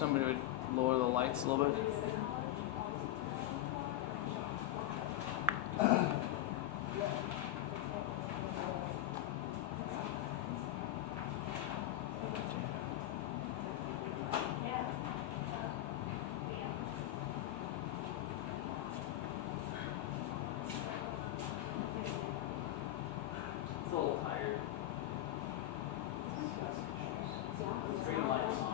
somebody would lower the lights a little bit. It's a little tired. Bring the lights on.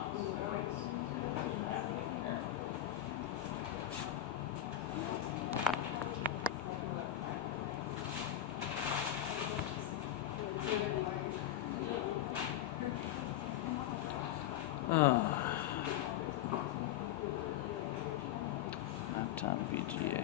Laptop VGA.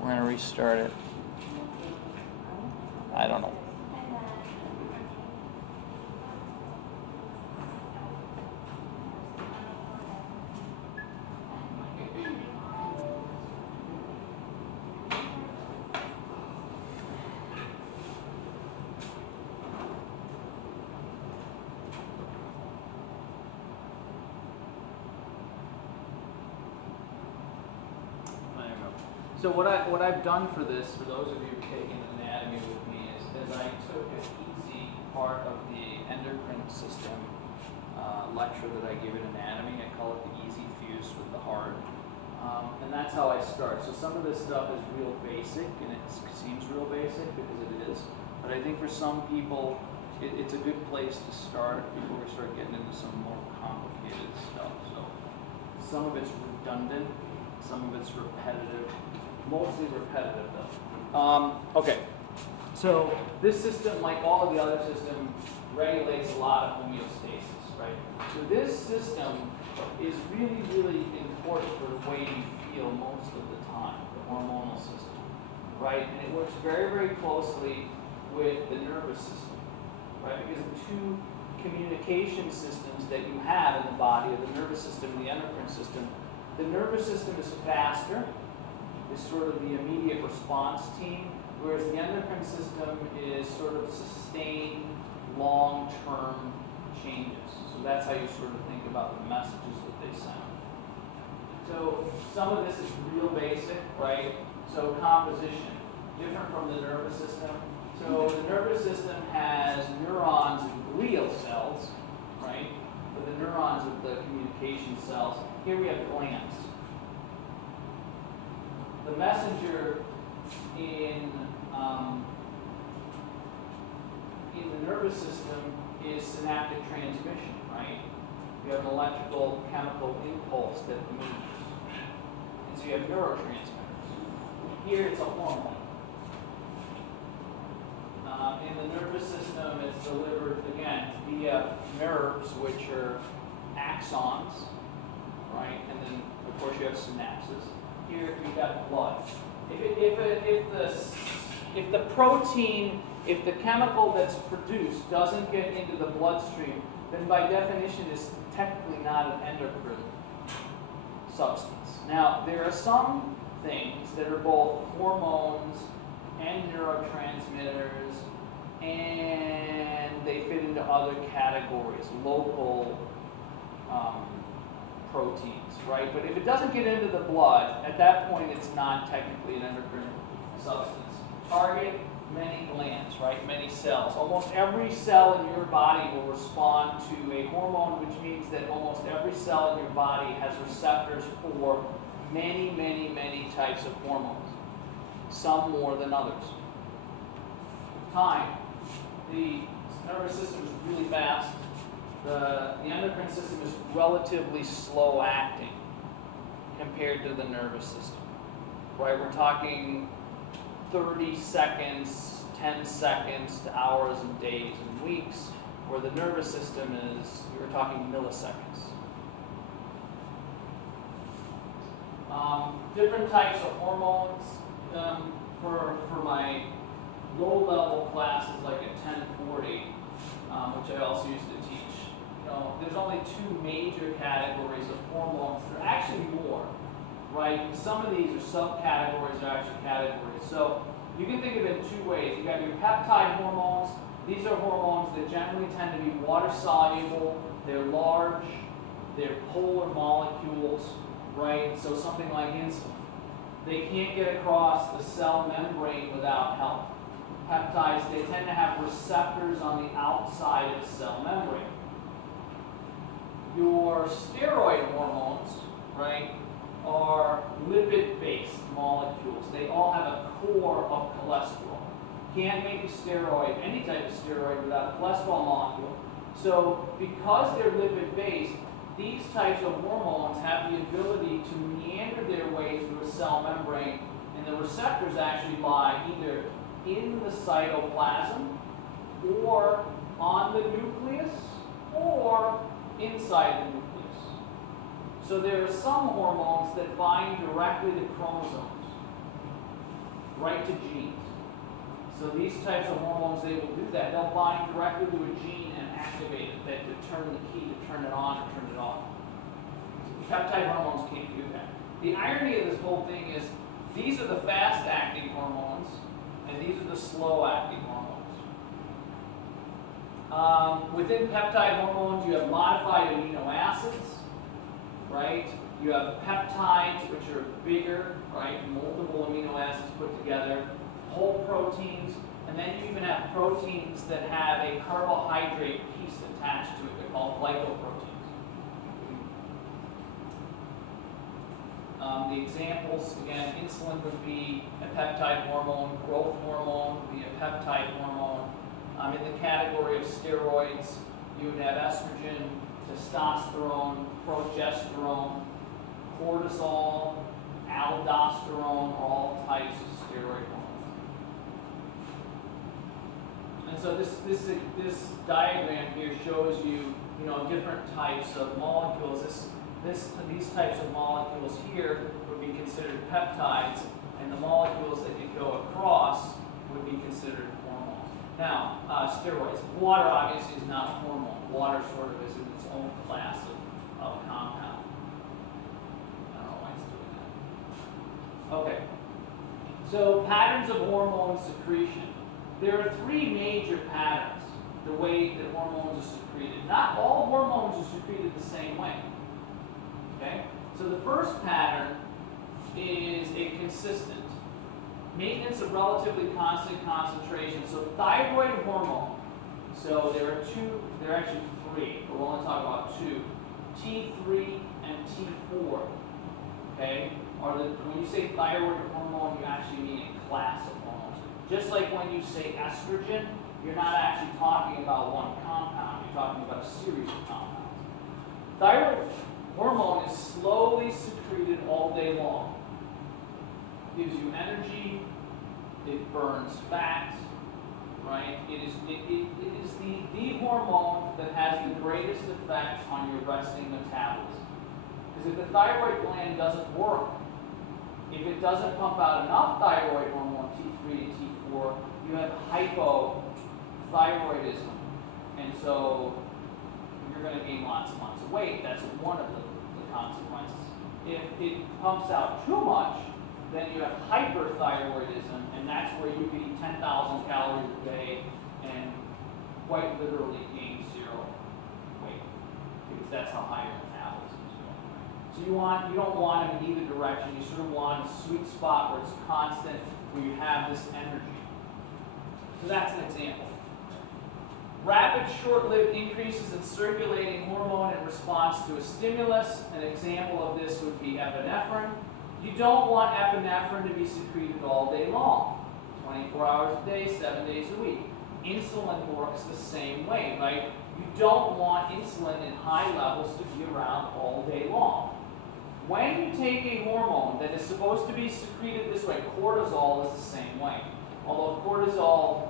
We're gonna restart it. I don't know. So what I've done for this, for those of you taking anatomy with me, is I took an easy part of the endocrine system lecture that I give in anatomy. I call it the easy fuse with the hard. And that's how I start. So some of this stuff is real basic, and it seems real basic because it is. But I think for some people, it's a good place to start before we start getting into some more complicated stuff. So some of it's redundant, some of it's repetitive. Mostly repetitive though. Okay, so this system, like all of the other systems, regulates a lot of homeostasis, right? So this system is really, really important for the way you feel most of the time, the hormonal system, right? And it works very, very closely with the nervous system, right? Because the two communication systems that you have in the body are the nervous system and the endocrine system. The nervous system is faster. Is sort of the immediate response team, whereas the endocrine system is sort of sustained, long-term changes. So that's how you sort of think about the messages that they send. So some of this is real basic, right? So composition, different from the nervous system. So the nervous system has neurons and glial cells, right? But the neurons are the communication cells. Here we have glands. The messenger in the nervous system is synaptic transmission, right? You have an electrical chemical impulse that moves. And so you have neurotransmitters. Here it's a hormone. In the nervous system, it's delivered, again, via nerves, which are axons, right? And then, of course, you have synapses. Here you've got blood. If the protein, if the chemical that's produced doesn't get into the bloodstream, then by definition it's technically not an endocrine substance. Now, there are some things that are both hormones and neurotransmitters, and they fit into other categories, local proteins, right? But if it doesn't get into the blood, at that point it's not technically an endocrine substance. Target, many glands, right? Many cells. Almost every cell in your body will respond to a hormone, which means that almost every cell in your body has receptors for many, many, many types of hormones. Some more than others. Time. The nervous system is really fast. The endocrine system is relatively slow acting compared to the nervous system, right? We're talking 30 seconds, 10 seconds to hours and days and weeks, where the nervous system is, we're talking milliseconds. Different types of hormones. For my low-level classes, like at 1040, which I also used to teach, there's only two major categories of hormones. There are actually more, right? Some of these are subcategories or actually categories. So You can think of it in two ways. You got your peptide hormones. These are hormones that generally tend to be water soluble. They're large. They're polar molecules, right? So something like insulin. They can't get across the cell membrane without help. Peptides, they tend to have receptors on the outside of the cell membrane. Your steroid hormones, right, are lipid-based molecules. They all have a core of cholesterol. Can't make a steroid, any type of steroid, without a cholesterol molecule. So because they're lipid-based, these types of hormones have the ability to meander their way through a cell membrane, and the receptors actually lie either in the cytoplasm, or on the nucleus, or inside the nucleus. So there are some hormones that bind directly to chromosomes, right to genes. So these types of hormones, they will do that. They'll bind directly to a gene and activate it, that to turn the key to turn it on or turn it off. Peptide hormones can't do that. The irony of this whole thing is these are the fast-acting hormones, and these are the slow-acting hormones. Within peptide hormones, you have modified amino acids, right? You have peptides, which are bigger, right? Multiple amino acids put together, whole proteins, and then you even have proteins that have a carbohydrate piece attached to it. They're called glycoproteins. The examples, again, insulin would be a peptide hormone, growth hormone would be a peptide hormone. In the category of steroids, you would have estrogen, testosterone, progesterone, cortisol, aldosterone, all types of steroid hormones. And so this diagram here shows you, different types of molecules. These types of molecules here would be considered peptides, and the molecules that you go across would be considered hormones. Now, steroids. Water obviously is not a hormone. Water sort of is in its own class of compound. I don't know why it's doing that. Okay. So patterns of hormone secretion. There are three major patterns, the way that hormones are secreted. Not all hormones are secreted the same way. Okay? So the first pattern is a consistent maintenance of relatively constant concentration. So thyroid hormone. So there are actually three, but we'll only talk about two. T3 and T4. Okay? When you say thyroid hormone, you actually mean a class of hormones. Just like when you say estrogen, you're not actually talking about one compound, you're talking about a series of compounds. Thyroid hormone is slowly secreted all day long. It gives you energy, it burns fat, right? It is the hormone that has the greatest effect on your resting metabolism. Because if the thyroid gland doesn't work, if it doesn't pump out enough thyroid hormone, T3 and T4, you have hypothyroidism. And so you're going to gain lots and lots of weight. That's one of the consequences. If it pumps out too much, then you have hyperthyroidism, and that's where you can eat 10,000 calories a day and quite literally gain zero weight, because that's how high your metabolism is going. So you don't want them in either direction. You sort of want a sweet spot where it's constant, where you have this energy. So that's an example. Rapid, short-lived increases in circulating hormone in response to a stimulus. An example of this would be epinephrine. You don't want epinephrine to be secreted all day long, 24 hours a day, 7 days a week. Insulin works the same way, right? You don't want insulin in high levels to be around all day long. When you take a hormone that is supposed to be secreted this way, cortisol is the same way. Although cortisol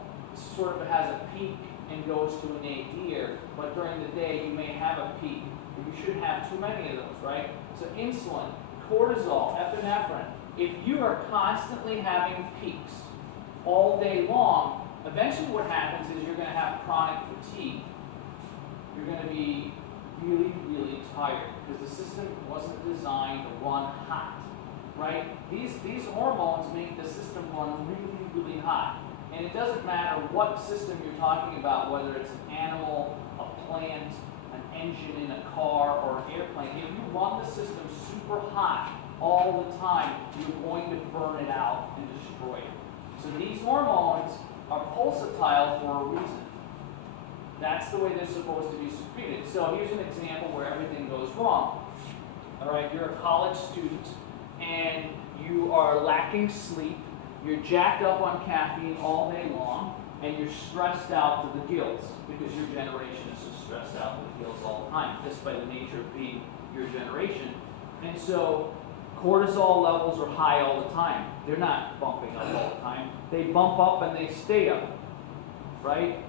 sort of has a peak and goes to a nadir, but during the day you may have a peak. But you shouldn't have too many of those, right? So insulin, cortisol, epinephrine, if you are constantly having peaks all day long, eventually what happens is you're going to have chronic fatigue. You're going to be really, really tired because the system wasn't designed to run hot. right? These hormones make the system run really, really hot. And it doesn't matter what system you're talking about, whether it's an animal, a plant, an engine in a car, or an airplane. If you run the system super hot all the time, you're going to burn it out and destroy it. So these hormones are pulsatile for a reason. That's the way they're supposed to be secreted. So here's an example where everything goes wrong. All right, you're a college student and you are lacking sleep. You're jacked up on caffeine all day long, and you're stressed out to the gills because your generation is just stressed out to the gills all the time, just by the nature of being your generation. And so cortisol levels are high all the time. They're not bumping up all the time. They bump up and they stay up, right?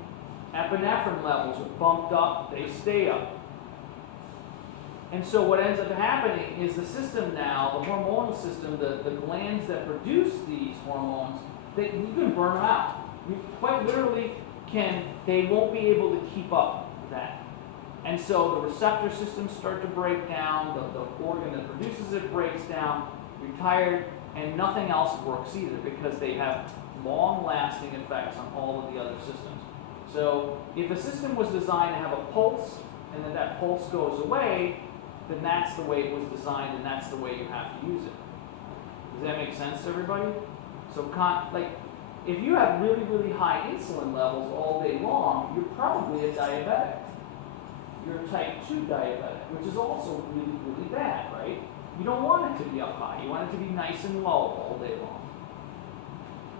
Epinephrine levels are bumped up, they stay up. And so what ends up happening is the system now, the hormonal system, the glands that produce these hormones, you can burn them out. You quite literally they won't be able to keep up with that. And so the receptor systems start to break down, the organ that produces it breaks down, you're tired, and nothing else works either because they have long-lasting effects on all of the other systems. So if a system was designed to have a pulse, and then that pulse goes away, then that's the way it was designed, and that's the way you have to use it. Does that make sense to everybody? So, if you have really, really high insulin levels all day long, you're probably a diabetic. You're a type 2 diabetic, which is also really, really bad, right? You don't want it to be up high. You want it to be nice and low all day long.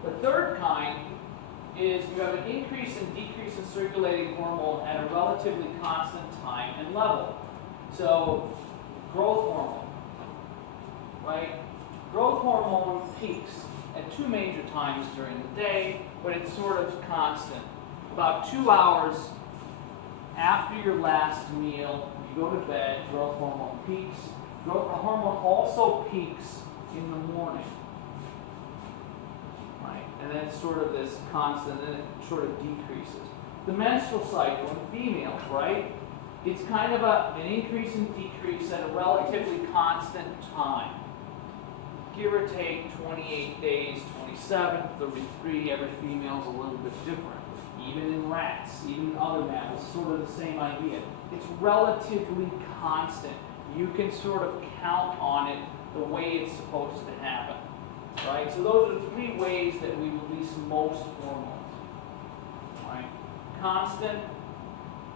The third kind is you have an increase and decrease in circulating hormone at a relatively constant time and level. So, growth hormone, right? Growth hormone peaks at two major times during the day, but it's sort of constant. About 2 hours after your last meal, you go to bed, growth hormone peaks. Growth hormone also peaks in the morning, right? And then it's sort of this constant, and it sort of decreases. The menstrual cycle in females, right? It's kind of an increase and decrease at a relatively constant time. Give or take 28 days, 27, 33, every female is a little bit different. Even in rats, even in other mammals, sort of the same idea. It's relatively constant. You can sort of count on it the way it's supposed to happen. Right? So those are the three ways that we release most hormones. Right? Constant,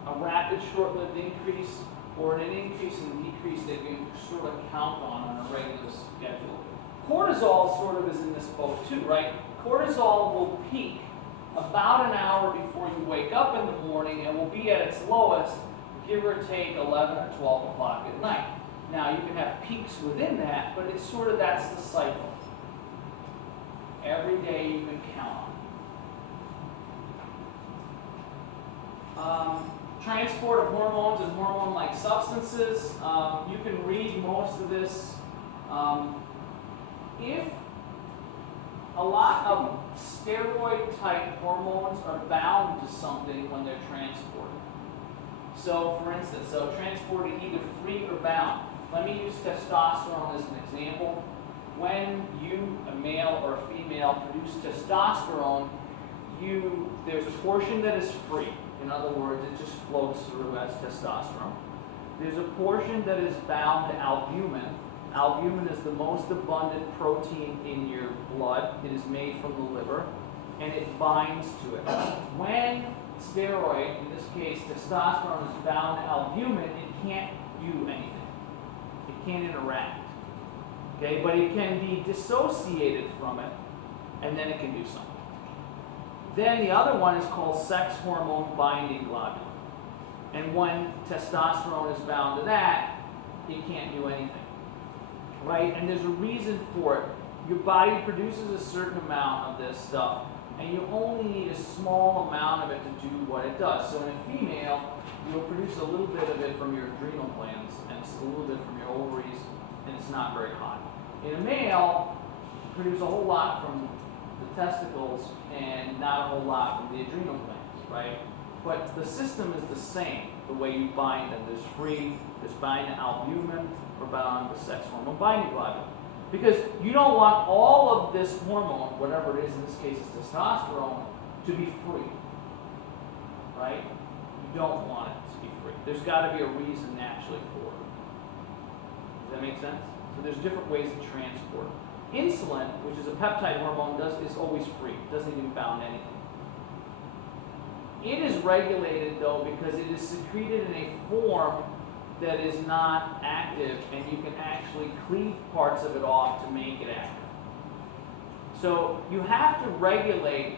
a rapid short-lived increase, or an increase and decrease that you can sort of count on a regular schedule. Cortisol sort of is in this boat too, right? Cortisol will peak about an hour before you wake up in the morning and will be at its lowest, give or take 11 or 12 o'clock at night. Now you can have peaks within that, but it's sort of, that's the cycle. Every day you can count on. Transport of hormones and hormone-like substances. You can read most of this. If a lot of steroid-type hormones are bound to something when they're transported. So, for instance, transported either free or bound. Let me use testosterone as an example. When you, a male or a female, produce testosterone, there's a portion that is free. In other words, it just flows through as testosterone. There's a portion that is bound to albumin. Albumin is the most abundant protein in your blood. It is made from the liver, and it binds to it. When steroid, in this case testosterone, is bound to albumin, it can't do anything. It can't interact. Okay, but it can be dissociated from it, and then it can do something. Then the other one is called sex hormone binding globulin. And when testosterone is bound to that, it can't do anything. Right? And there's a reason for it. Your body produces a certain amount of this stuff, and you only need a small amount of it to do what it does. So in a female, you'll produce a little bit of it from your adrenal glands, and it's a little bit from your ovaries, and it's not very hot. In a male, you produce a whole lot from the testicles and not a whole lot from the adrenal glands, right? But the system is the same, the way you bind them. There's free, there's bind to albumin, or bound to sex hormone binding globulin. Because you don't want all of this hormone, whatever it is, in this case it's testosterone, to be free. Right? You don't want it to be free. There's got to be a reason naturally for it. Does that make sense? So there's different ways to transport. Insulin, which is a peptide hormone, is always free. It doesn't even bound anything. It is regulated, though, because it is secreted in a form that is not active, and you can actually cleave parts of it off to make it active. So you have to regulate,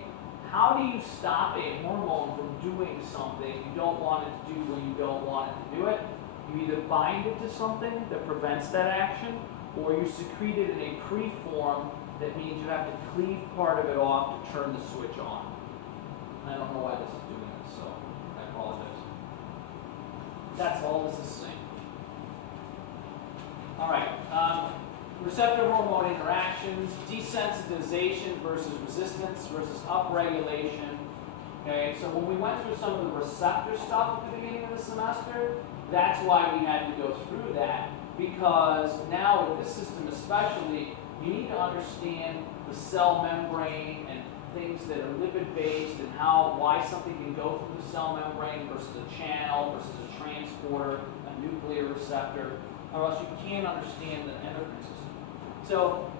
how do you stop a hormone from doing something you don't want it to do when you don't want it to do it? You either bind it to something that prevents that action, or you secrete it in a preform that means you have to cleave part of it off to turn the switch on. I don't know why this is doing this, so I apologize. That's all this is saying. All right. Receptor hormone interactions, desensitization versus resistance versus upregulation. Okay, so when we went through some of the receptor stuff at the beginning of the semester, that's why we had to go through that, because now with this system especially, you need to understand the cell membrane and things that are lipid-based and why something can go through the cell membrane versus a channel versus a transporter, a nuclear receptor, or else you can't understand the endocrine system. So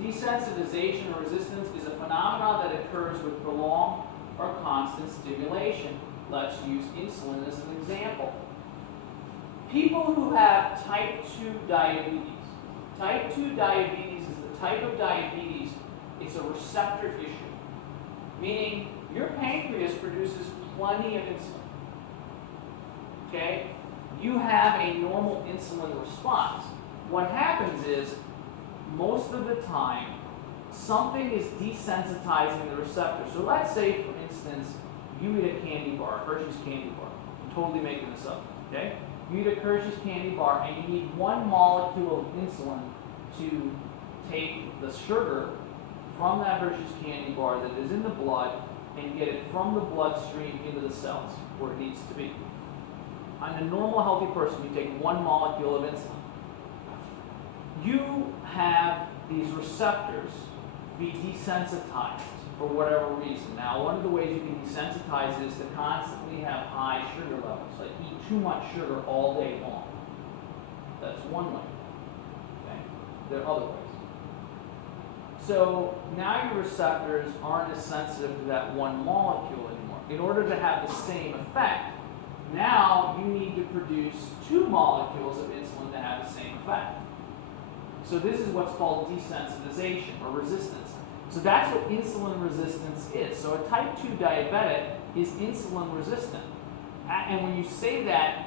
desensitization or resistance is a phenomenon that occurs with prolonged or constant stimulation. Let's use insulin as an example. People who have type 2 diabetes. Type 2 diabetes is the type of diabetes, it's a receptor issue. Meaning your pancreas produces plenty of insulin. Okay? You have a normal insulin response. What happens is, most of the time, something is desensitizing the receptor. So let's say, for instance, you eat a candy bar, Hershey's candy bar. I'm totally making this up. Okay? You eat a Hershey's candy bar, and you need one molecule of insulin to take the sugar from that Hershey's candy bar that is in the blood and get it from the bloodstream into the cells where it needs to be. On a normal healthy person, you take one molecule of insulin. You have these receptors be desensitized for whatever reason. Now, one of the ways you can desensitize is to constantly have high sugar levels, like eat too much sugar all day long. That's one way. Okay? There are other ways. So now your receptors aren't as sensitive to that one molecule anymore. In order to have the same effect, now you need to produce two molecules of insulin to have the same effect. So this is what's called desensitization or resistance. So that's what insulin resistance is. So a type 2 diabetic is insulin resistant. And when you say that,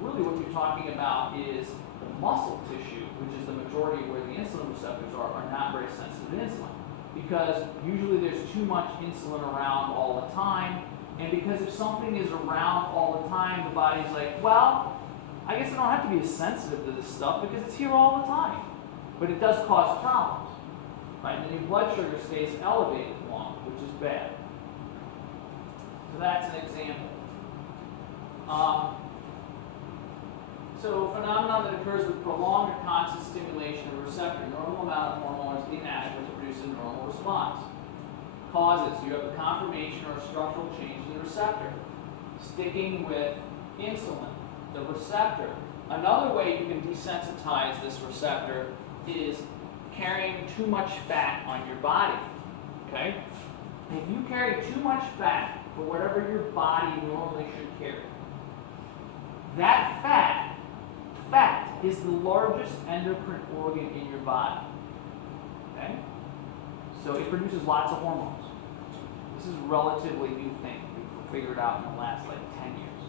really what you're talking about is the muscle tissue, which is the majority of where the insulin receptors are not very sensitive to insulin. Because usually there's too much insulin around all the time. And because if something is around all the time, the body's like, well, I guess I don't have to be as sensitive to this stuff because it's here all the time. But it does cause problems. Right? And your blood sugar stays elevated long, which is bad. So that's an example. So a phenomenon that occurs with prolonged or constant stimulation of a receptor. Normal amount of hormone is inadequate to produce a normal response. Causes: you have a conformation or a structural change in the receptor. Sticking with insulin, the receptor. Another way you can desensitize this receptor is carrying too much fat on your body. Okay? If you carry too much fat for whatever your body normally should carry, that fat is the largest endocrine organ in your body. Okay? So it produces lots of hormones. This is a relatively new thing. We've figured out in the last 10 years.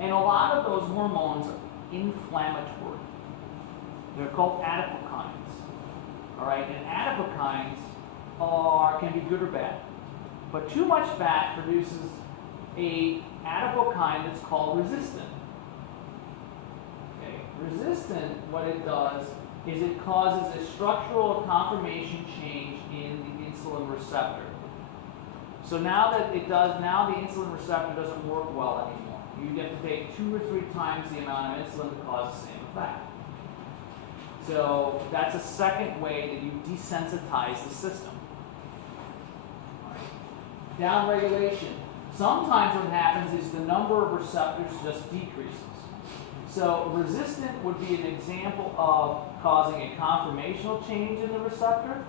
And a lot of those hormones are inflammatory. They're called adipokines. All right, and adipokines can be good or bad. But too much fat produces a adipokine that's called resistant. Okay, resistant, what it does is it causes a structural conformation change in the insulin receptor. So now that the insulin receptor doesn't work well anymore. You have to take 2 or 3 times the amount of insulin to cause the same effect. So that's a second way that you desensitize the system. Downregulation. Sometimes what happens is the number of receptors just decreases. So resistant would be an example of causing a conformational change in the receptor.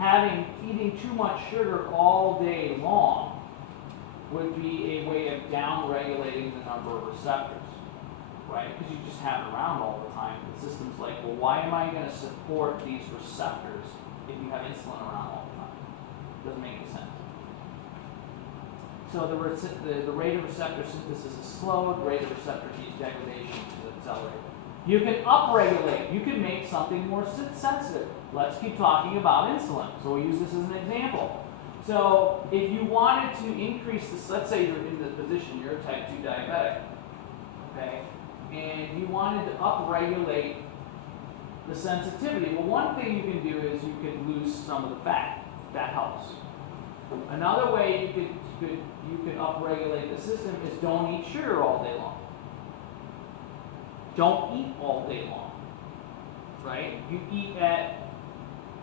Eating too much sugar all day long would be a way of downregulating the number of receptors, right? Because you just have it around all the time. The system's like, well, why am I going to support these receptors if you have insulin around all the time? Doesn't make any sense. So the rate of receptor synthesis is slowed, rate of receptor degradation is accelerated. You can upregulate. You can make something more sensitive. Let's keep talking about insulin. So we'll use this as an example. So if you wanted to increase this, let's say you're in the position, you're a type 2 diabetic, okay, and you wanted to upregulate the sensitivity. Well, one thing you can do is you can lose some of the fat. That helps. Another way you could upregulate the system is don't eat sugar all day long. Don't eat all day long, right? You eat at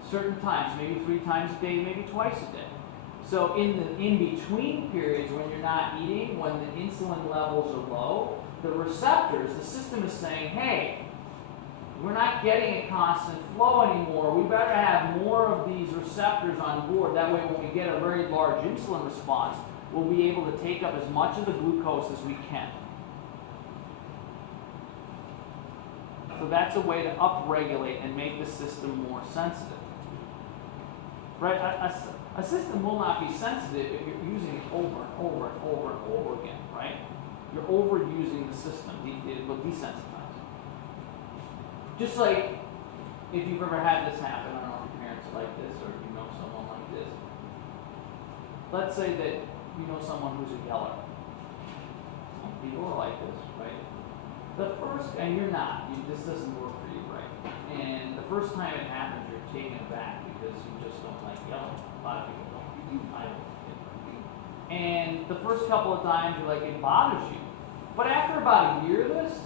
certain times, maybe 3 times a day, maybe twice a day. So in the in-between periods when you're not eating, when the insulin levels are low, the receptors, the system is saying, hey, we're not getting a constant flow anymore. We better have more of these receptors on board. That way when we get a very large insulin response, we'll be able to take up as much of the glucose as we can. So that's a way to upregulate and make the system more sensitive. Right? A system will not be sensitive if you're using it over and over and over and over again, right? You're overusing the system. It will desensitize. Just like if you've ever had this happen, I don't know if your parents are like this or if you know someone like this. Let's say that you know someone who's a yeller. Some people are like this, right? The first, and you're not, this doesn't work for you, right? And the first time it happens, you're taken aback because you just don't like yelling. A lot of people don't. I don't. And the first couple of times, you're like, it bothers you. But after about a year of this,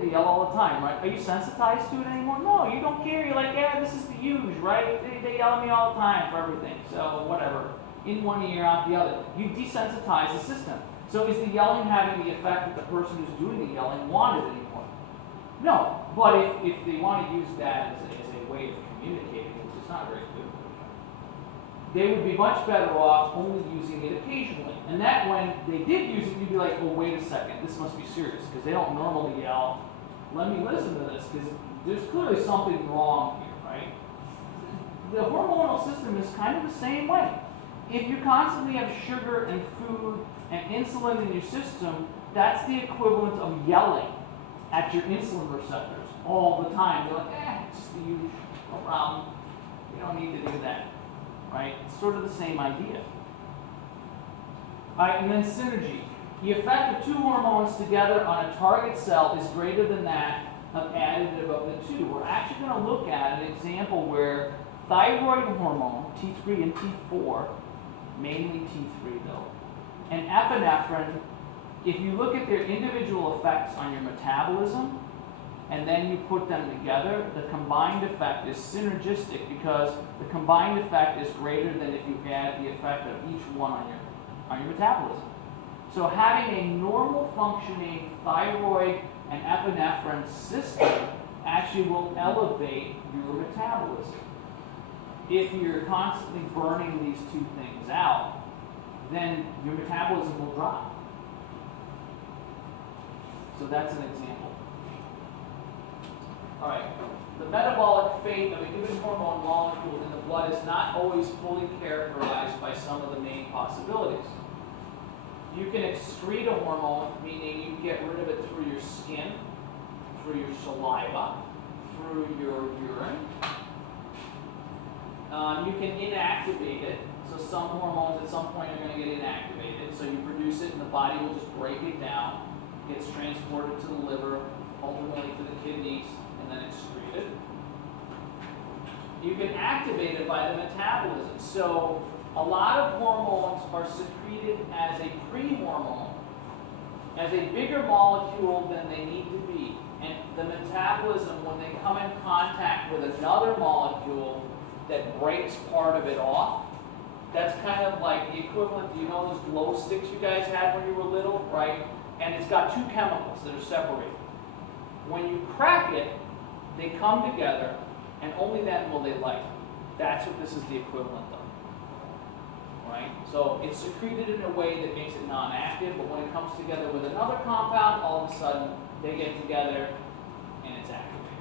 they yell all the time, right? Are you sensitized to it anymore? No, you don't care. You're like, yeah, this is the huge, right? They yell at me all the time for everything. So whatever. In one ear, out the other. You desensitize the system. So is the yelling having the effect that the person who's doing the yelling wanted anymore? No. But if they want to use that as a way of communicating, which is not very good, they would be much better off only using it occasionally. And that when they did use it, you'd be like, oh, wait a second, this must be serious, because they don't normally yell. Let me listen to this, because there's clearly something wrong here, right? The hormonal system is kind of the same way. If you constantly have sugar and food and insulin in your system, that's the equivalent of yelling at your insulin receptors all the time. You're like, it's just the usual, no problem. You don't need to do that, right? It's sort of the same idea. All right, and then synergy. The effect of 2 hormones together on a target cell is greater than that of additive of the 2. We're actually going to look at an example where thyroid hormone, T3 and T4, mainly T3 though, and epinephrine, if you look at their individual effects on your metabolism, and then you put them together, the combined effect is synergistic because the combined effect is greater than if you add the effect of each one on your metabolism. So having a normal functioning thyroid and epinephrine system actually will elevate your metabolism. If you're constantly burning these 2 things out, then your metabolism will drop. So that's an example. All right. The metabolic fate of a given hormone molecule in the blood is not always fully characterized by some of the main possibilities. You can excrete a hormone, meaning you get rid of it through your skin, through your saliva, through your urine. You can inactivate it. So some hormones at some point are going to get inactivated. So you produce it and the body will just break it down. It gets transported to the liver, ultimately to the kidneys, and then excreted. You can activate it by the metabolism. So a lot of hormones are secreted as a pre-hormone, as a bigger molecule than they need to be. And the metabolism, when they come in contact with another molecule that breaks part of it off, that's kind of like the equivalent, you know those glow sticks you guys had when you were little, right? And it's got two chemicals that are separated. When you crack it, they come together, and only then will they light. That's what this is the equivalent of. Right? So it's secreted in a way that makes it non-active, but when it comes together with another compound, all of a sudden they get together and it's activated.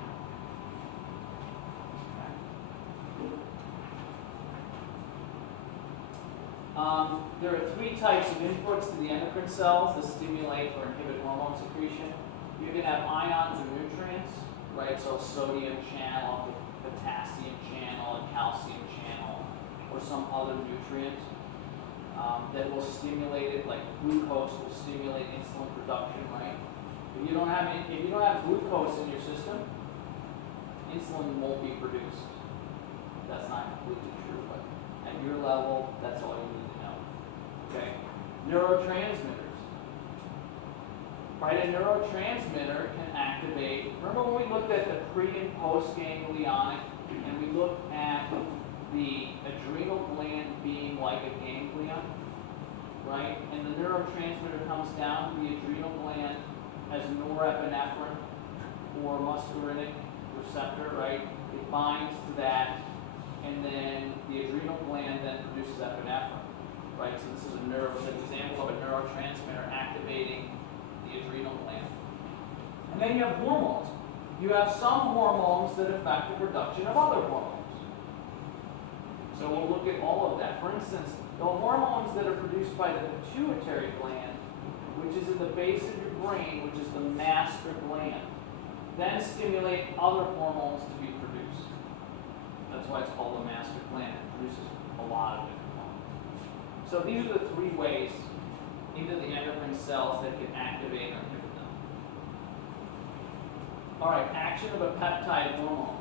Okay. There are three types of inputs to the endocrine cells that stimulate or inhibit hormone secretion. You can have ions or nutrients, right? So sodium channel, potassium channel, a calcium channel, or some other nutrient. That will stimulate it, like glucose will stimulate insulin production, right? If you don't have glucose in your system, insulin won't be produced. That's not completely true, but at your level, that's all you need to know. Okay, neurotransmitters. Right, a neurotransmitter can activate. Remember when we looked at the pre and post ganglionic, and we looked at the adrenal gland being like a ganglion, right? And the neurotransmitter comes down to the adrenal gland as norepinephrine or muscarinic receptor, right? It binds to that, and then the adrenal gland then produces epinephrine, right? So this is an example of a neurotransmitter activating the adrenal gland. And then you have hormones. You have some hormones that affect the production of other hormones. So we'll look at all of that. For instance, the hormones that are produced by the pituitary gland, which is in the base of your brain, which is the master gland, then stimulate other hormones to be produced. That's why it's called the master gland. It produces a lot of different hormones. So these are the three ways into the endocrine cells that can activate or inhibit them. All right, action of a peptide hormone.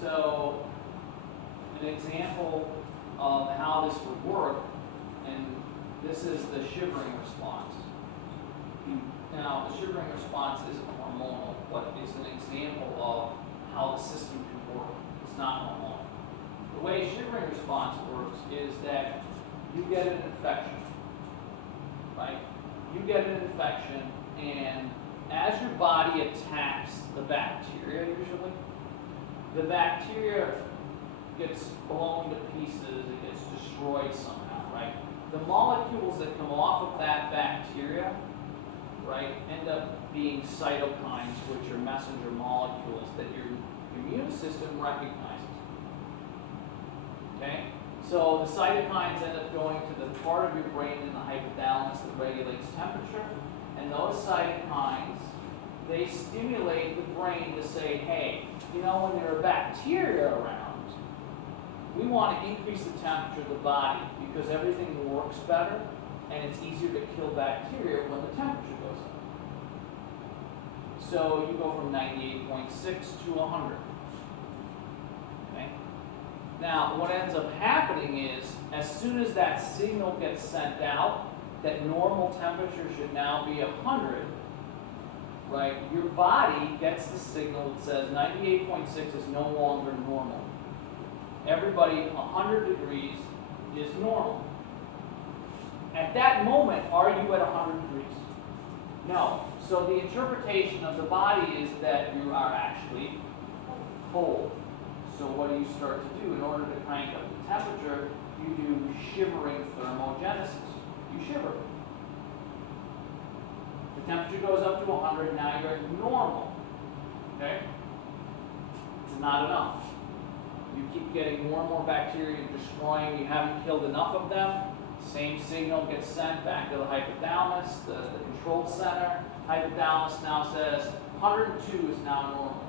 So an example of how this would work, and this is the shivering response. Now, the shivering response isn't hormonal, but it's an example of how the system can work. It's not hormonal. The way shivering response works is that you get an infection, right? You get an infection, and as your body attacks the bacteria, usually, the bacteria gets blown to pieces, it gets destroyed somehow, right? The molecules that come off of that bacteria, right, end up being cytokines, which are messenger molecules that your immune system recognizes. Okay? So the cytokines end up going to the part of your brain in the hypothalamus that regulates temperature, and those cytokines, they stimulate the brain to say, hey, you know, when there are bacteria around, we want to increase the temperature of the body because everything works better and it's easier to kill bacteria when the temperature goes up. So you go from 98.6 to 100. Okay? Now, what ends up happening is, as soon as that signal gets sent out, that normal temperature should now be 100, right? Your body gets the signal that says 98.6 is no longer normal. Everybody, 100 degrees is normal. At that moment, are you at 100 degrees? No. So the interpretation of the body is that you are actually cold. So what do you start to do? In order to crank up the temperature, you do shivering thermogenesis. You shiver. The temperature goes up to 100, now you're at normal. Okay? It's not enough. You keep getting more and more bacteria and destroying, you haven't killed enough of them. Same signal gets sent back to the hypothalamus, the control center. Hypothalamus now says 102 is now normal.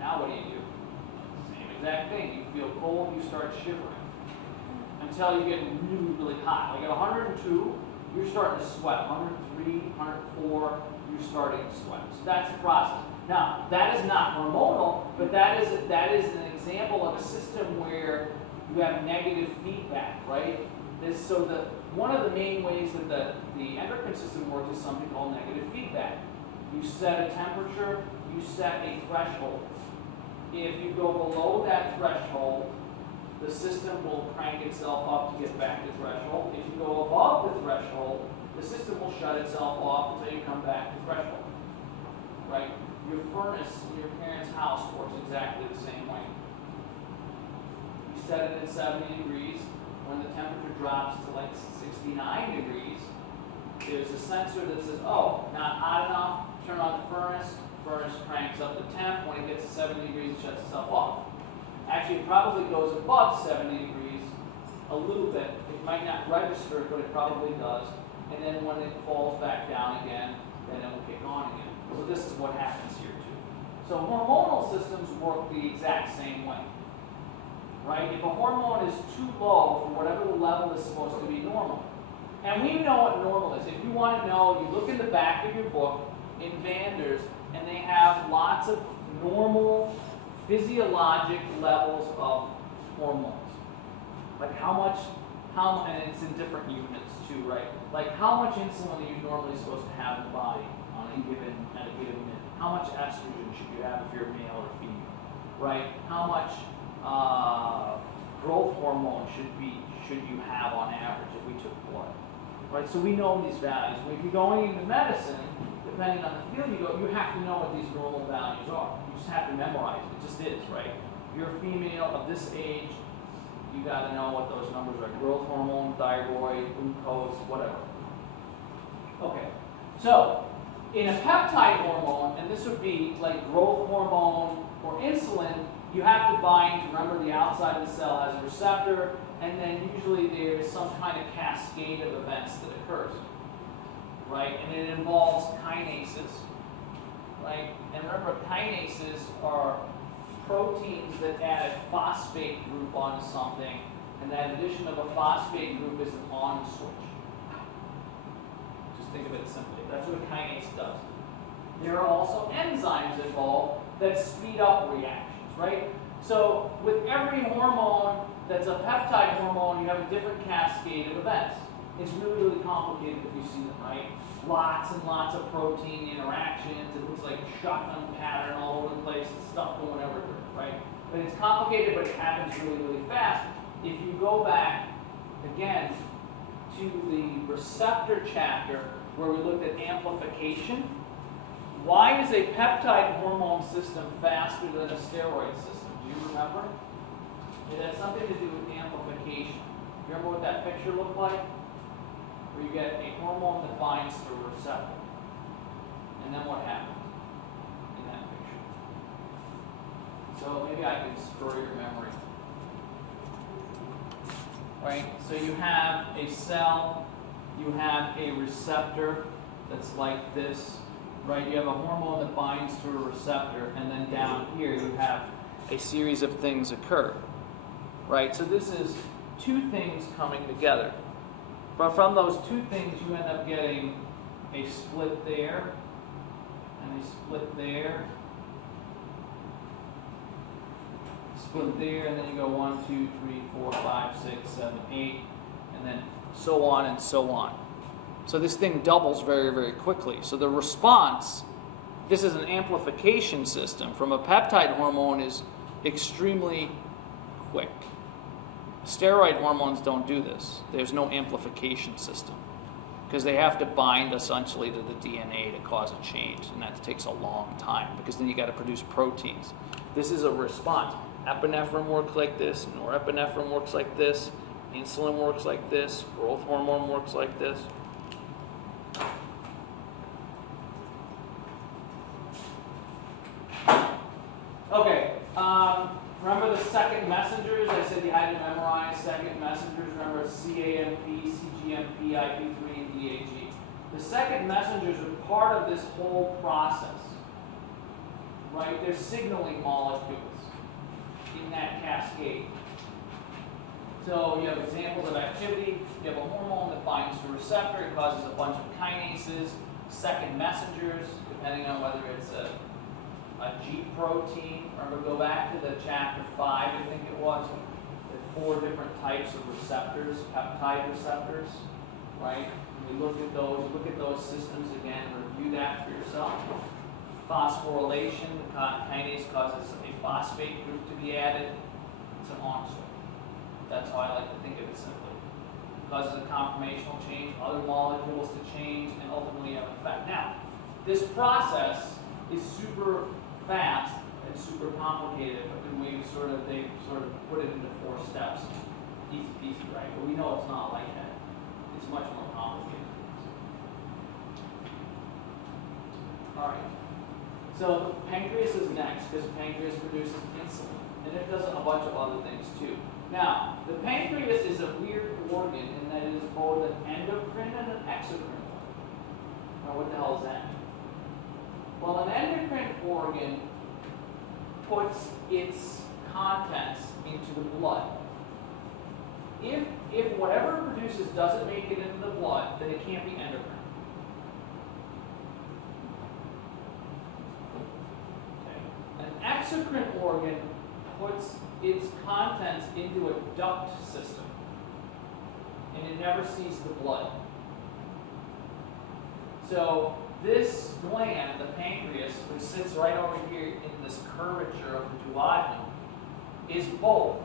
Now what do? Same exact thing. You feel cold, you start shivering. Until you get really, really hot. Like at 102, you're starting to sweat. 103, 104, you're starting to sweat. So that's the process. Now, that is not hormonal, but that is an example of a system where you have negative feedback, right? One of the main ways that the endocrine system works is something called negative feedback. You set a temperature, you set a threshold. If you go below that threshold, the system will crank itself up to get back to threshold. If you go above the threshold, the system will shut itself off until you come back to threshold. Right? Your furnace in your parents' house works exactly the same way. You set it at 70 degrees. When the temperature drops to like 69 degrees, there's a sensor that says, oh, not hot enough, turn on the furnace. Furnace cranks up the temp. When it gets to 70 degrees, it shuts itself off. Actually, it probably goes above 70 degrees a little bit. It might not register, but it probably does. And then when it falls back down again, then it will kick on again. So this is what happens here too. So hormonal systems work the exact same way. Right? If a hormone is too low for whatever the level is supposed to be normal. And we know what normal is. If you want to know, you look in the back of your book in Vander's, and they have lots of normal physiologic levels of hormones. Like and it's in different units too, right? Like how much insulin are you normally supposed to have in the body at a given minute? How much estrogen should you have if you're male or female, right? How much growth hormone should you have on average if we took blood, right? So we know these values. If you're going into medicine, depending on the field you go, you have to know what these normal values are. You just have to memorize it. It just is, right? If you're a female of this age, you got to know what those numbers are. Growth hormone, thyroid, glucose, whatever. Okay, so in a peptide hormone, and this would be like growth hormone or insulin, you have to bind, remember the outside of the cell has a receptor, and then usually there is some kind of cascade of events that occurs. Right, and it involves kinases, right? And remember, kinases are proteins that add a phosphate group onto something, and that addition of a phosphate group is an on switch. Just think of it simply. That's what a kinase does. There are also enzymes involved that speed up reactions, right? So with every hormone that's a peptide hormone, you have a different cascade of events. It's really, really complicated if you see them, right? Lots and lots of protein interactions. It looks like a shotgun pattern all over the place. It's stuff going everywhere, right? But it's complicated, but it happens really, really fast. If you go back, again, to the receptor chapter where we looked at amplification, why is a peptide hormone system faster than a steroid system? Do you remember? It has something to do with amplification. You remember what that picture looked like? Where you get a hormone that binds to a receptor. And then what happened in that picture? So maybe I can spur your memory. Right? So you have a cell, you have a receptor that's like this. Right? You have a hormone that binds to a receptor, and then down here you have a series of things occur. Right? So this is two things coming together. But from those two things, you end up getting a split there, and a split there, split there, and then you go 1, 2, 3, 4, 5, 6, 7, 8, and then so on and so on. So this thing doubles very, very quickly. So the response, this is an amplification system from a peptide hormone, is extremely quick. Steroid hormones don't do this. There's no amplification system because they have to bind essentially to the DNA to cause a change, and that takes a long time because then you got to produce proteins. This is a response. Epinephrine works like this, norepinephrine works like this, insulin works like this, growth hormone works like this. Okay. Remember the second messengers? I said you had to memorize second messengers. Remember CAMP, CGMP, IP3, and DAG. The second messengers are part of this whole process. Right? They're signaling molecules in that cascade. So you have examples of activity. You have a hormone that binds to a receptor. It causes a bunch of kinases, second messengers, depending on whether it's a G protein. Remember, go back to the chapter 5, I think it was. There are 4 different types of receptors, peptide receptors, right? And we look at those systems again, review that for yourself. phosphorylation, the kinase causes a phosphate group to be added. It's an oxide. That's how I like to think of it simply. It causes a conformational change, other molecules to change, and ultimately have an effect. Now, this process is super fast and super complicated, but they've sort of put it into 4 steps. Easy peasy, right? But we know it's not like that. It's much more complicated. All right. So the pancreas is next because the pancreas produces insulin, and it does a bunch of other things too. Now, the pancreas is a weird organ in that it is both an endocrine and an exocrine organ. Now, what the hell is that? Well, an endocrine organ puts its contents into the blood. If whatever it produces doesn't make it into the blood, then it can't be endocrine. Okay. An exocrine organ puts its contents into a duct system, and it never sees the blood. So this gland, the pancreas, which sits right over here in this curvature of the duodenum, is both.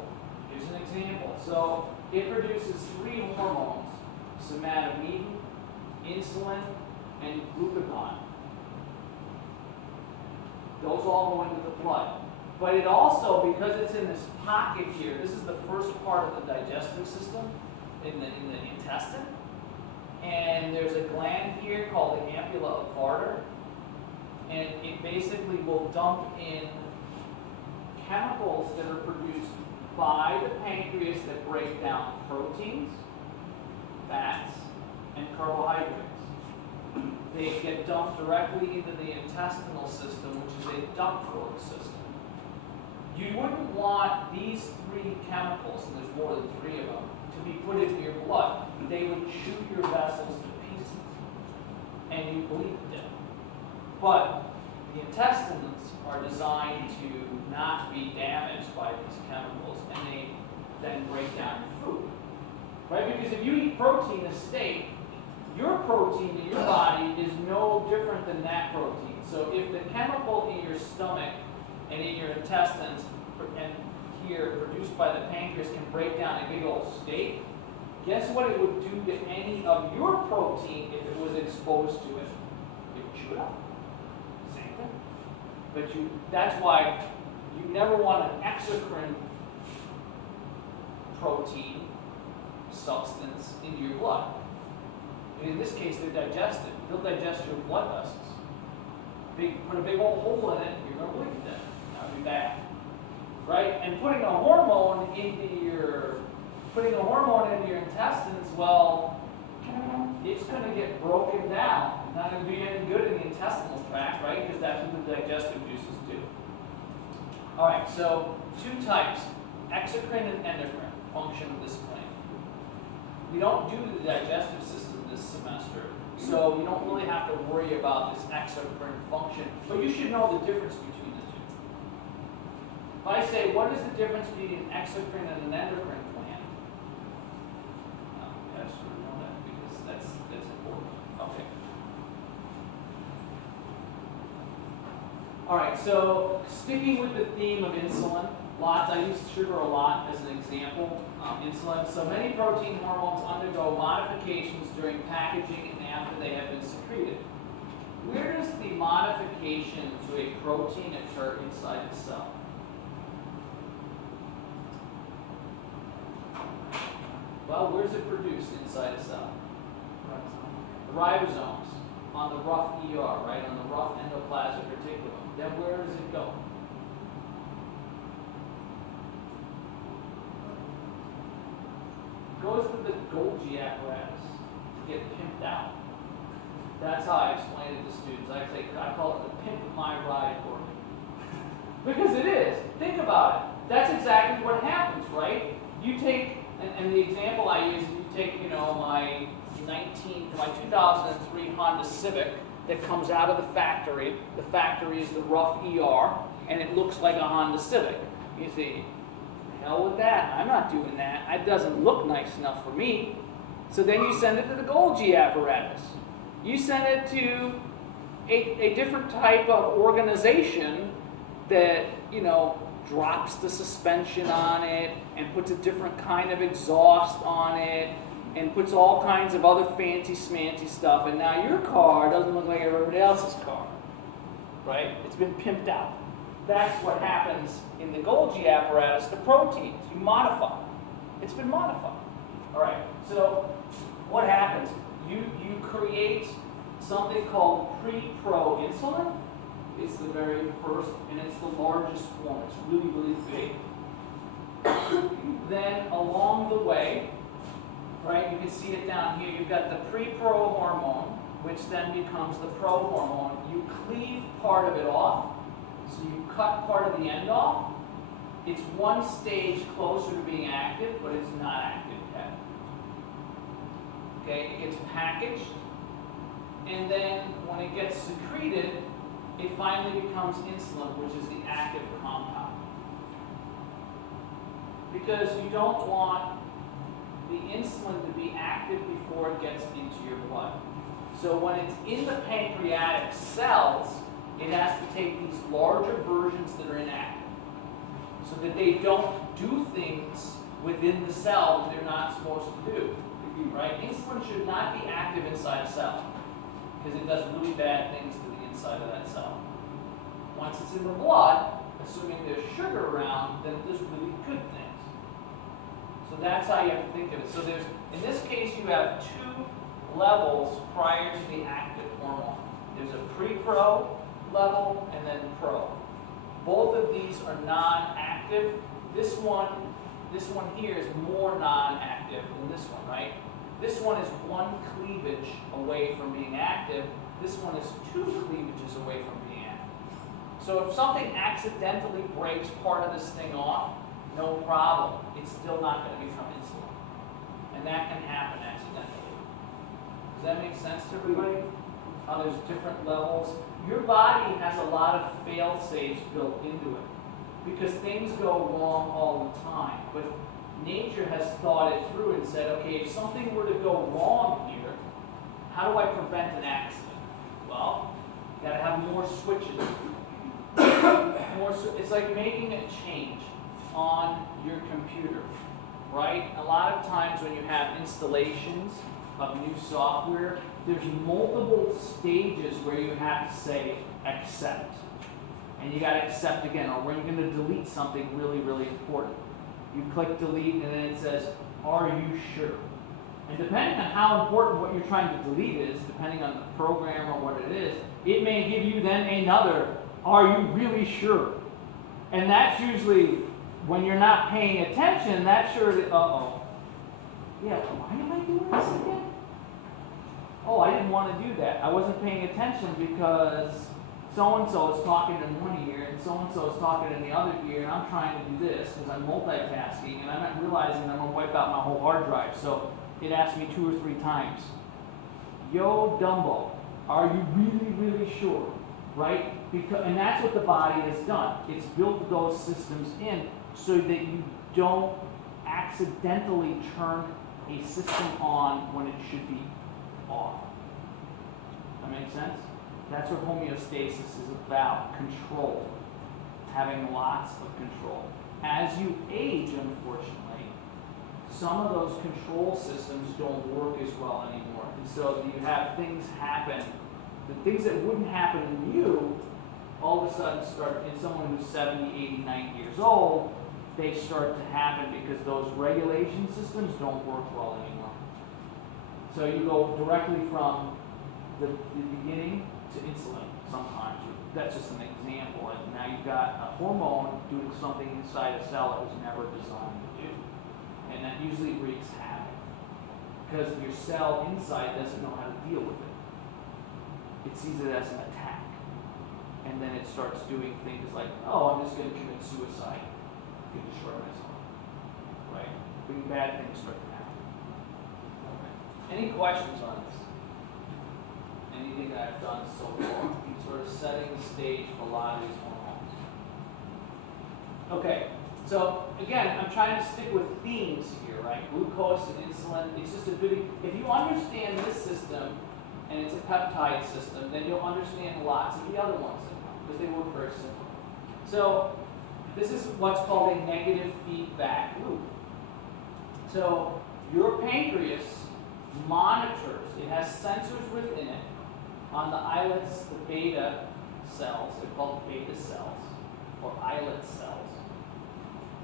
Here's an example. So it produces 3 hormones: somatotropin, insulin, and glucagon. Those all go into the blood. But it also, because it's in this pocket here, this is the first part of the digestive system in the intestine. And there's a gland here called the ampulla of Vater. And it basically will dump in chemicals that are produced by the pancreas that break down proteins, fats, and carbohydrates. They get dumped directly into the intestinal system, which is a ductwork system. You wouldn't want these 3 chemicals, and there's more than 3 of them, to be put into your blood. They would chew your vessels to pieces, and you bleed to death. But the intestines are designed to not be damaged by these chemicals, and they then break down your food. Right? Because if you eat protein, a steak, your protein in your body is no different than that protein. So if the chemical in your stomach and in your intestines and here produced by the pancreas can break down a big old steak, guess what it would do to any of your protein if it was exposed to it? It would chew it up. Same thing. But that's why you never want an exocrine protein substance into your blood. And in this case, they're digested. They'll digest your blood vessels. Put a big old hole in it, you're going to bleed to death. That would be bad. Right? And putting a hormone into your intestines, well, it's going to get broken down. It's not going to be any good in the intestinal tract, right? Because that's what the digestive juices do. All right, so 2 types, exocrine and endocrine, function of this gland. We don't do the digestive system this semester, so you don't really have to worry about this exocrine function, but you should know the difference between the 2. If I say, what is the difference between an exocrine and an endocrine gland? I should know that because that's important. Okay. All right, so sticking with the theme of insulin, I use sugar a lot as an example. Insulin. So many protein hormones undergo modifications during packaging and after they have been secreted. Where does the modification to a protein occur inside the cell? Well, where's it produced inside a cell? The ribosomes on the rough ER, right, on the rough endoplasmic reticulum. Then where does it go? Goes to the Golgi apparatus to get pimped out. That's how I explain it to students. I call it the pimp my ride organ. Because it is. Think about it. That's exactly what happens, right? You take, and the example I use is you take, my 2003 Honda Civic that comes out of the factory. The factory is the rough ER, and it looks like a Honda Civic. You see, hell with that. I'm not doing that. It doesn't look nice enough for me. So then you send it to the Golgi apparatus. You send it to a different type of organization that, you know, drops the suspension on it and puts a different kind of exhaust on it and puts all kinds of other fancy smancy stuff, and now your car doesn't look like everybody else's car, right? It's been pimped out. That's what happens in the Golgi apparatus to proteins. You modify. It's been modified. All right, so what happens? You create something called pre-pro insulin. It's the very first, and it's the largest form. It's really, really big. Then along the way, right, you can see it down here, you've got the pre-pro hormone, which then becomes the pro hormone. You cleave part of it off, so you cut part of the end off. It's one stage closer to being active, but it's not active yet. Okay, it gets packaged, and then when it gets secreted, it finally becomes insulin, which is the active compound. Because you don't want the insulin to be active before it gets into your blood. So when it's in the pancreatic cells, it has to take these larger versions that are inactive, so that they don't do things within the cell that they're not supposed to do. Right? Insulin should not be active inside a cell, because it does really bad things to the inside of that cell. Once it's in the blood, assuming there's sugar around, then it does really good things. So that's how you have to think of it. So there's, in this case, you have two levels prior to the active hormone. There's a pre-pro level and then pro. Both of these are non-active. This one here is more non-active than this one, right? This one is one cleavage away from being active. This one is two cleavages away from being active. So if something accidentally breaks part of this thing off, no problem. It's still not going to become insulin. And that can happen accidentally. Does that make sense to everybody? How there's different levels. Your body has a lot of fail-safes built into it, because things go wrong all the time. But nature has thought it through and said, okay, if something were to go wrong here, how do I prevent an accident? Well, you got to have more switches. It's like making a change on your computer, right? A lot of times when you have installations of new software, there's multiple stages where you have to say accept. And you got to accept again, or when you're going to delete something really, really important. You click delete, and then it says, are you sure? And depending on how important what you're trying to delete is, depending on the program or what it is, it may give you then another, are you really sure? And that's usually, when you're not paying attention, that's sure that, uh-oh. Yeah, why am I doing this again? Oh, I didn't want to do that. I wasn't paying attention because so-and-so is talking in one ear and so-and-so is talking in the other ear, and I'm trying to do this because I'm multitasking, and I'm not realizing I'm going to wipe out my whole hard drive. So it asked me 2 or 3 times, yo, Dumbo, are you really, really sure? Right? Because, and that's what the body has done. It's built those systems in so that you don't accidentally turn a system on when it should be off. That makes sense? That's what homeostasis is about, control, having lots of control. As you age, unfortunately, some of those control systems don't work as well anymore. And so you have things happen, the things that wouldn't happen in you, all of a sudden start in someone who's 70, 80, 90 years old, they start to happen because those regulation systems don't work well anymore. So you go directly from the beginning to insulin sometimes. That's just an example. And now you've got a hormone doing something inside a cell that was never designed to do. And that usually wreaks havoc because your cell inside doesn't know how to deal with it. It sees it as an attack. And then it starts doing things like, oh, I'm just going to commit suicide. I can destroy myself. Right? When bad things start to happen. Okay. Any questions on this? Anything that I've done so far? Sort of setting the stage for a lot of these hormones. Okay, so again, I'm trying to stick with themes here, right? Glucose and insulin. It's just a good, if you understand this system, and it's a peptide system, then you'll understand lots of the other ones because they work very similar. So this is what's called a negative feedback loop. So your pancreas monitors, it has sensors within it on the islets, the beta cells, they're called beta cells, or islet cells,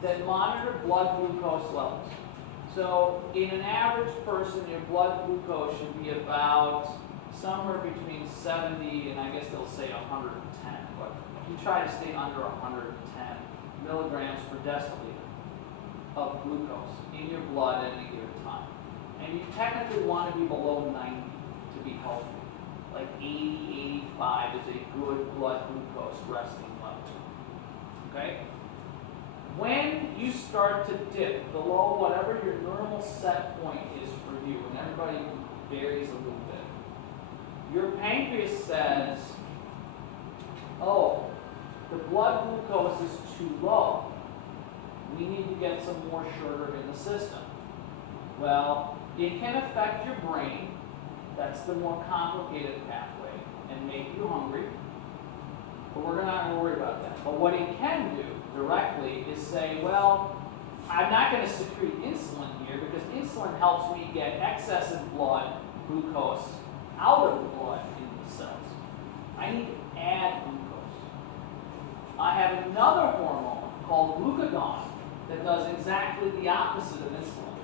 that monitor blood glucose levels. So in an average person, your blood glucose should be about somewhere between 70 and I guess they'll say 110, but you try to stay under 110 milligrams per deciliter of glucose in your blood at any given time. And you technically want to be below 90 to be healthy. Like 80, 85 is a good blood glucose resting level. Okay? When you start to dip below whatever your normal set point is for you, and everybody varies a little bit, your pancreas says, oh, the blood glucose is too low. We need to get some more sugar in the system. Well, it can affect your brain. That's the more complicated pathway, and make you hungry. But we're not going to worry about that. But what it can do directly is say, well, I'm not going to secrete insulin here because insulin helps me get excessive blood glucose out of the blood into the cells. I need to add glucose. I have another hormone called glucagon that does exactly the opposite of insulin.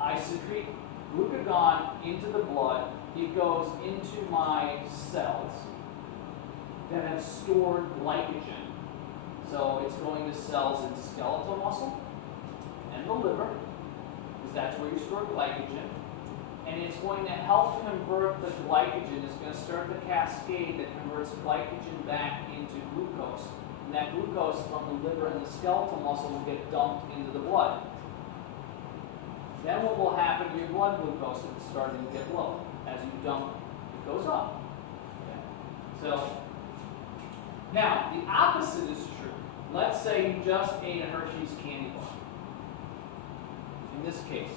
I secrete glucagon into the blood. It goes into my cells that have stored glycogen. So it's going to cells in skeletal muscle and the liver, because that's where you store glycogen. And it's going to help convert the glycogen. It's going to start the cascade that converts glycogen back into glucose. And that glucose from the liver and the skeletal muscle will get dumped into the blood. Then what will happen to your blood glucose if it's starting to get low? As you dump, it goes up. Okay. So, now, the opposite is true. Let's say you just ate a Hershey's candy bar. In this case,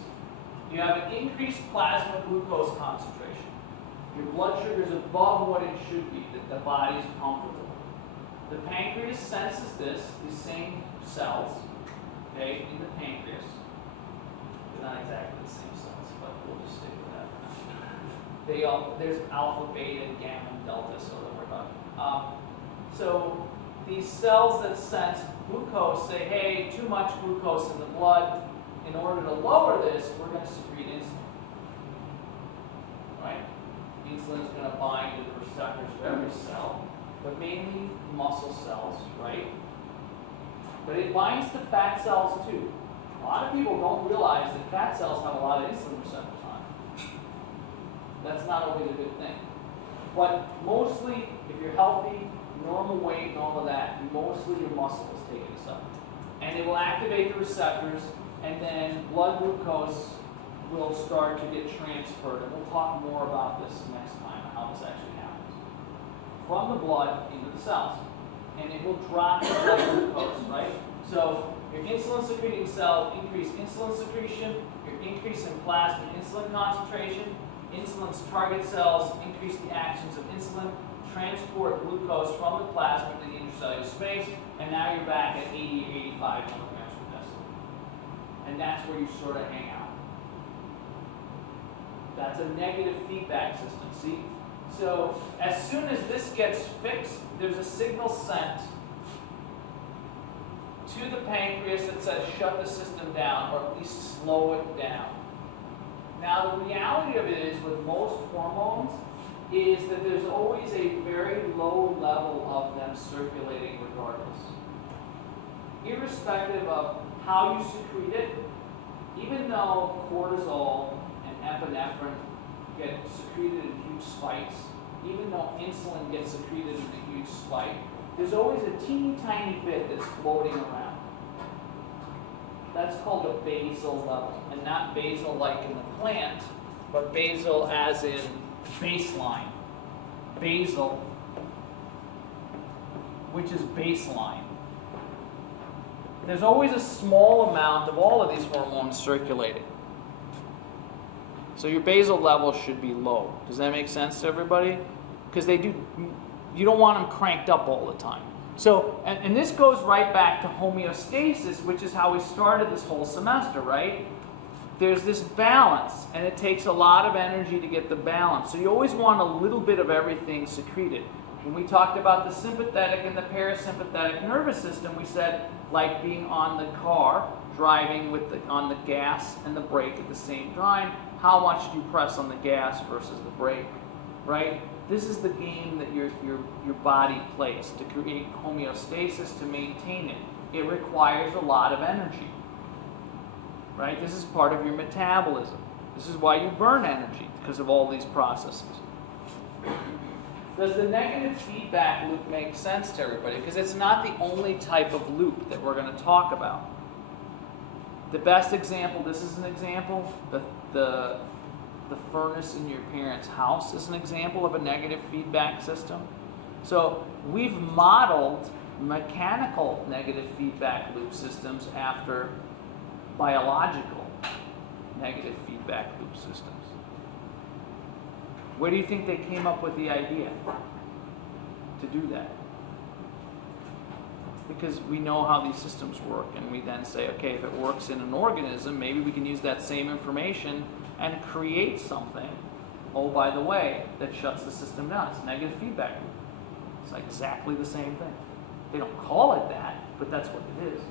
you have an increased plasma glucose concentration. Your blood sugar is above what it should be, that the body is comfortable. The pancreas senses this, these same cells, okay, in the pancreas. They're not exactly the same cells, but we'll just stick with that for now. There's alpha, beta, gamma, and delta, so don't worry about it. So these cells that sense glucose say, hey, too much glucose in the blood. In order to lower this, we're going to secrete insulin. Right? Insulin is going to bind to the receptors of every cell, but mainly muscle cells, right? But it binds to fat cells too. A lot of people don't realize that fat cells have a lot of insulin receptors on it. That's not always a good thing. But mostly, if you're healthy, normal weight and all of that, mostly your muscle is taking this up. And it will activate the receptors, and then blood glucose will start to get transferred. And we'll talk more about this next time, how this actually happens. From the blood into the cells. And it will drop the blood glucose, right? So your insulin secreting cell increase insulin secretion, your increase in plasma insulin concentration, insulin's target cells increase the actions of insulin, transport glucose from the plasma to the intracellular space, and now you're back at 80 or 85 milligrams per deciliter. And that's where you sort of hang out. That's a negative feedback system, see? So as soon as this gets fixed, there's a signal sent to the pancreas that says shut the system down, or at least slow it down. Now the reality of it is, with most hormones, is that there's always a very low level of them circulating regardless. Irrespective of how you secrete it, even though cortisol and epinephrine get secreted in huge spikes, even though insulin gets secreted in a huge spike, there's always a teeny tiny bit that's floating around. That's called a basal level. And not basal like in the plant, but basal as in baseline. Basal, which is baseline. There's always a small amount of all of these hormones circulating. So your basal level should be low. Does that make sense to everybody? Because you don't want them cranked up all the time. So, and this goes right back to homeostasis, which is how we started this whole semester, right? There's this balance, and it takes a lot of energy to get the balance. So you always want a little bit of everything secreted. When we talked about the sympathetic and the parasympathetic nervous system, we said, like being on the car, driving on the gas and the brake at the same time, how much do you press on the gas versus the brake, right? This is the game that your body plays to create homeostasis, to maintain it. It requires a lot of energy, right? This is part of your metabolism. This is why you burn energy, because of all these processes. Does the negative feedback loop make sense to everybody? Because it's not the only type of loop that we're going to talk about. The best example, this is an example, the furnace in your parents' house is an example of a negative feedback system. So we've modeled mechanical negative feedback loop systems after biological negative feedback loop systems. Where do you think they came up with the idea to do that? Because we know how these systems work, and we then say, okay, if it works in an organism, maybe we can use that same information and create something, oh, by the way, that shuts the system down. It's negative feedback loop. It's like exactly the same thing. They don't call it that, but that's what it is.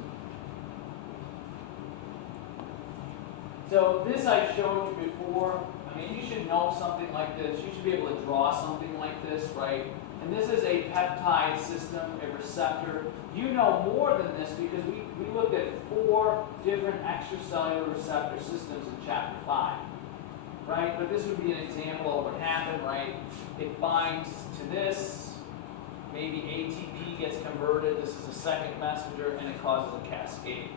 So this I showed you before. I mean, you should know something like this. You should be able to draw something like this, right? And this is a peptide system, a receptor. You know more than this because we looked at 4 different extracellular receptor systems in chapter 5, right? But this would be an example of what happened, right? It binds to this. Maybe ATP gets converted. This is a second messenger, and it causes a cascade.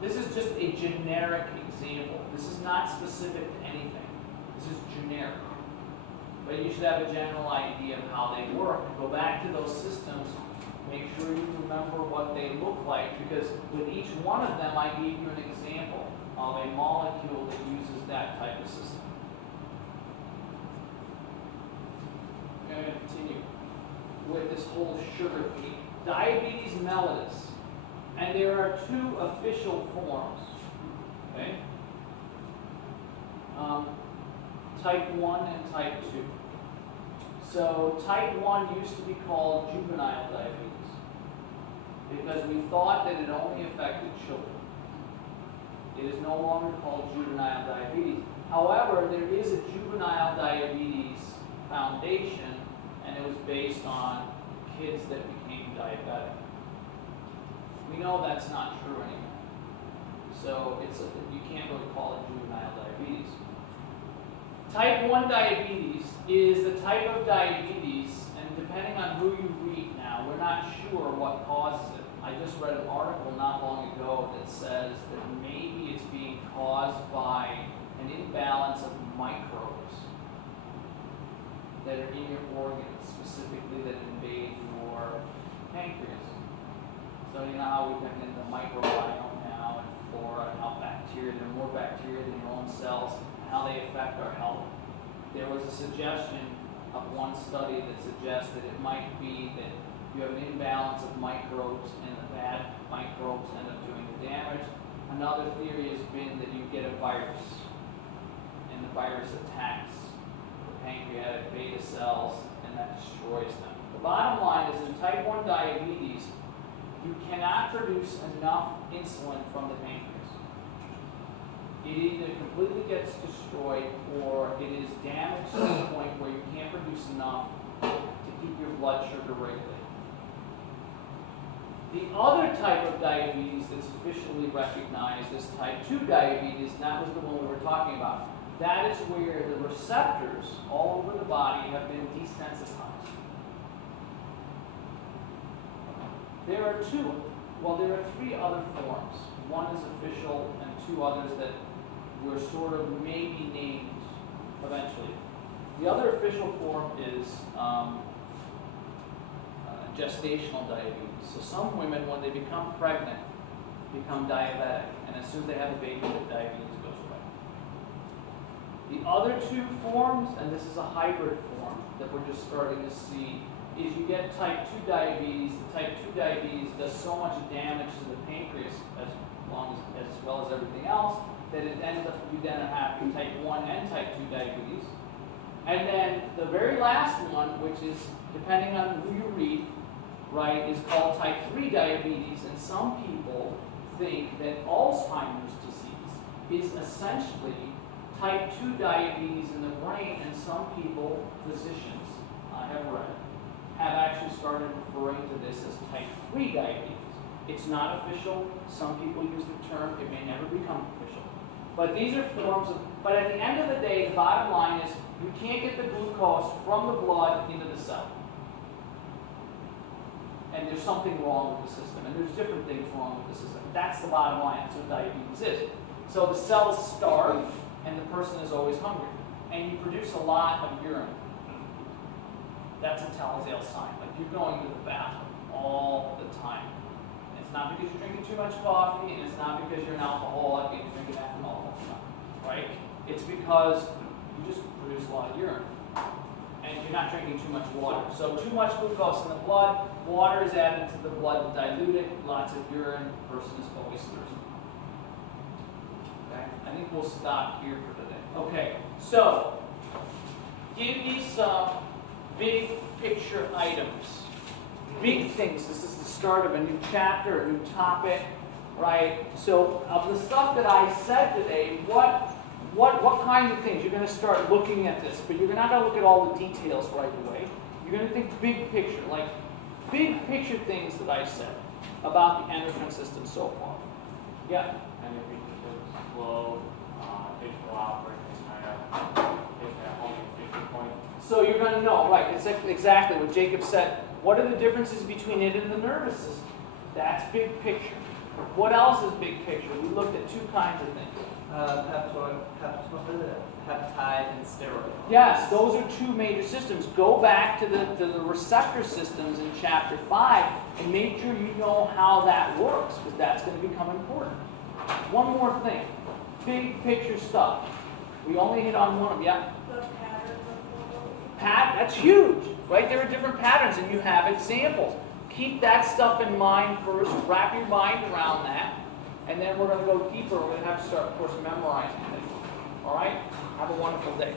This is just a generic example. This is not specific to anything. This is generic. But you should have a general idea of how they work. Go back to those systems. Make sure you remember what they look like, because with each one of them, I gave you an example of a molecule that uses that type of system. I'm going to continue with this whole sugar peak. Diabetes mellitus. And there are 2 official forms. Okay? Type 1 and type 2. So type 1 used to be called juvenile diabetes because we thought that it only affected children. It is no longer called juvenile diabetes. However, there is a juvenile diabetes foundation, and it was based on kids that became diabetic. We know that's not true anymore. So you can't really call it juvenile diabetes. Type 1 diabetes is the type of diabetes, and depending on who you read now, we're not sure what causes it. I just read an article not long ago that says that maybe it's being caused by an imbalance of microbes that are in your organs, specifically that invade your pancreas. So you know how we've been in the microbiome now, and flora, and how bacteria, there are more bacteria than your own cells, and how they affect our health. There was a suggestion of one study that suggests that it might be that you have an imbalance of microbes, and the bad microbes end up doing the damage. Another theory has been that you get a virus, and the virus attacks the pancreatic beta cells, and that destroys them. The bottom line is in type 1 diabetes, you cannot produce enough insulin from the pancreas. It either completely gets destroyed or it is damaged to the point where you can't produce enough to keep your blood sugar regulated. The other type of diabetes that's officially recognized is type 2 diabetes, and that was the one we were talking about. That is where the receptors all over the body have been desensitized. There are 3 other forms. One is official and 2 others that were sort of maybe named eventually. The other official form is gestational diabetes. So some women, when they become pregnant, become diabetic, and as soon as they have a baby, the diabetes goes away. The other two forms, and this is a hybrid form that we're just starting to see, is you get type 2 diabetes. The type 2 diabetes does so much damage to the pancreas as well as everything else that it ends up you then have type 1 and type 2 diabetes. And then the very last one, which is depending on who you read, right, is called type 3 diabetes, and some people think that Alzheimer's disease is essentially type 2 diabetes in the brain, and some people, physicians, I have read, have actually started referring to this as type 3 diabetes. It's not official. Some people use the term. It may never become official. But these are forms of, but at the end of the day, the bottom line is you can't get the glucose from the blood into the cell. And there's something wrong with the system. And there's different things wrong with the system. That's the bottom line. That's what diabetes is. So the cells starve, and the person is always hungry. And you produce a lot of urine. That's a telltale sign. Like you're going to the bathroom all the time. It's not because you're drinking too much coffee, and it's not because you're an alcoholic and you're drinking ethanol all the time, right? It's because you just produce a lot of urine, and you're not drinking too much water. So too much glucose in the blood, water is added to the blood to dilute it, lots of urine, the person is always thirsty. Okay, I think we'll stop here for today. Okay, so give me some big picture items. Big things. This is the start of a new chapter, a new topic, right? So of the stuff that I said today, what kind of things? You're going to start looking at this, but you're not going to look at all the details right away. You're going to think big picture, like big picture things that I said about the endocrine system so far. Yeah? Endocrine system slow, takes a while for it to kind of hit that homeostasis point. So you're going to know, right, it's exactly what Jacob said. What are the differences between it and the nervous system? That's big picture. What else is big picture? We looked at two kinds of things. Peptide and steroid. Yes, those are two major systems. Go back to the receptor systems in chapter 5 and make sure you know how that works, because that's going to become important. One more thing. Big picture stuff. We only hit on one of them. Yeah? That's huge, right? There are different patterns, and you have examples. Keep that stuff in mind first. Wrap your mind around that, and then we're going to go deeper. We're going to have to start, of course, memorizing it. All right? Have a wonderful day.